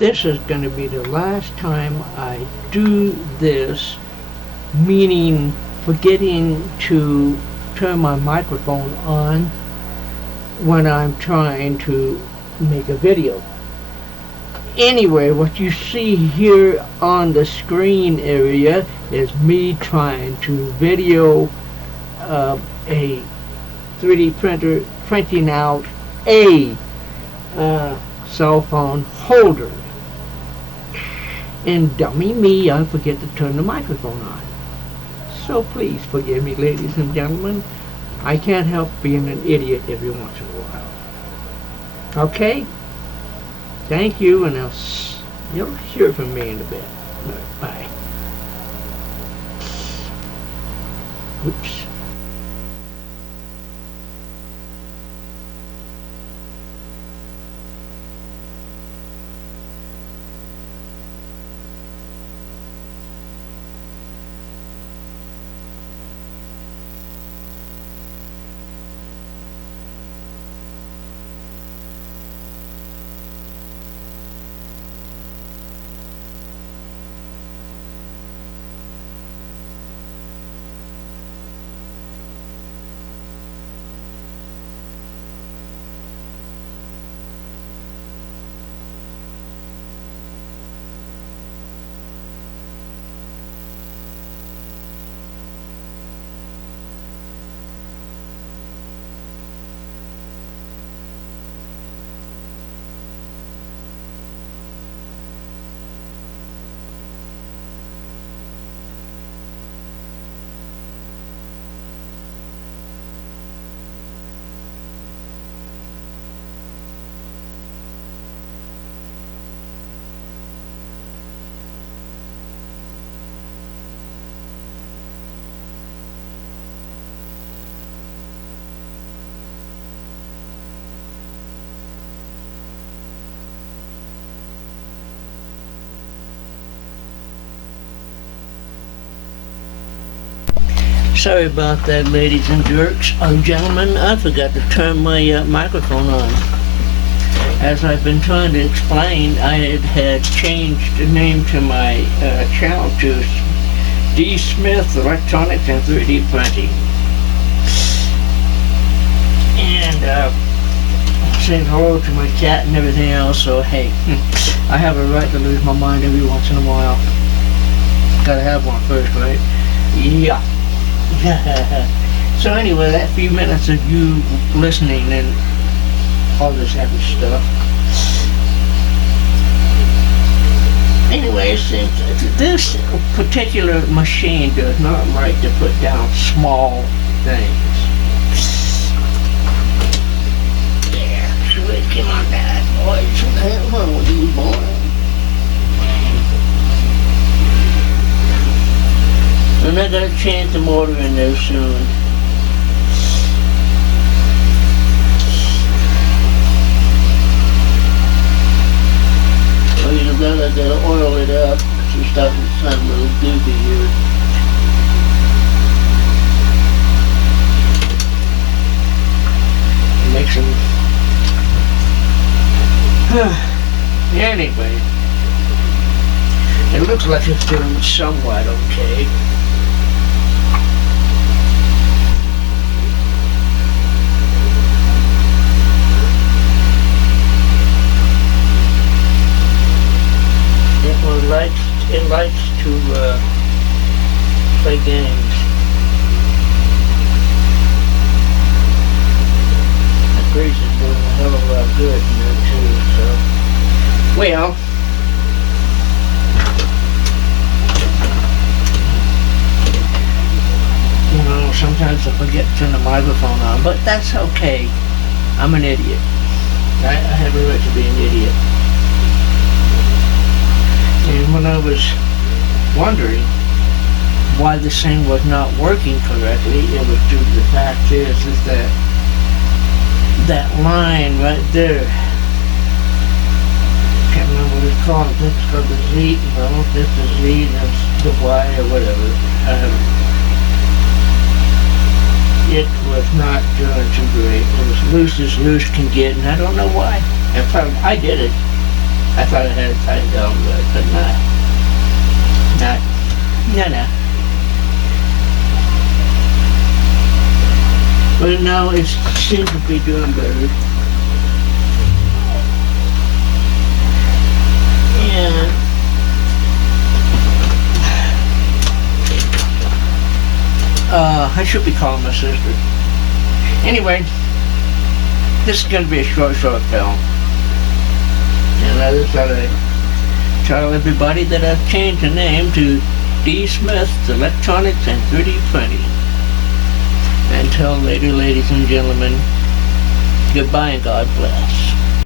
this is going to be the last time I do this, meaning forgetting to turn my microphone on when I'm trying to make a video. Anyway, what you see here on the screen area is me trying to video a 3D printer printing out a cell phone holder. And dummy me, I forget to turn the microphone on. So please forgive me, ladies and gentlemen. I can't help being an idiot every once in a while. Okay? Thank you, and you'll hear from me in a bit. Bye. Oops. Sorry about that, ladies and gentlemen. I forgot to turn my microphone on. As I've been trying to explain, I had changed the name to my channel to d.smithelectronics and 3D printing. And saying hello to my cat and everything else, so hey, I have a right to lose my mind every once in a while. Gotta have one first, right? Yeah. So anyway, that few minutes of you listening and all this heavy stuff. Anyway, since this particular machine does not like to put down small things. There, switching on that, boys. What the hell wrong with you, boy? And I got a chance to motor in there soon. Oh, you know, I gotta oil it up. She's starting to sound a little goofy here. Make some. Anyway, it looks like it's doing somewhat okay. It likes to play games. That grease is doing a hell of a lot of good in there too, so. Well, you know, sometimes I forget to turn the microphone on, but that's okay. I'm an idiot. I have a right to be an idiot. And when I was wondering why this thing was not working correctly, it was due to the fact is that line right there. Can't remember what it's called. This is called the Z. No, this is the Z and that's the Y or whatever. It was not doing too great. It was loose as loose can get, and I don't know why. In fact, I did it. I thought I had it tightened down good, but no. But now it seems to be doing better. Yeah. I should be calling my sister. Anyway, this is going to be a short film. And I just thought I'd tell everybody that I've changed the name to d.smithelectronics and 3D printing. Until later, ladies and gentlemen, goodbye and God bless.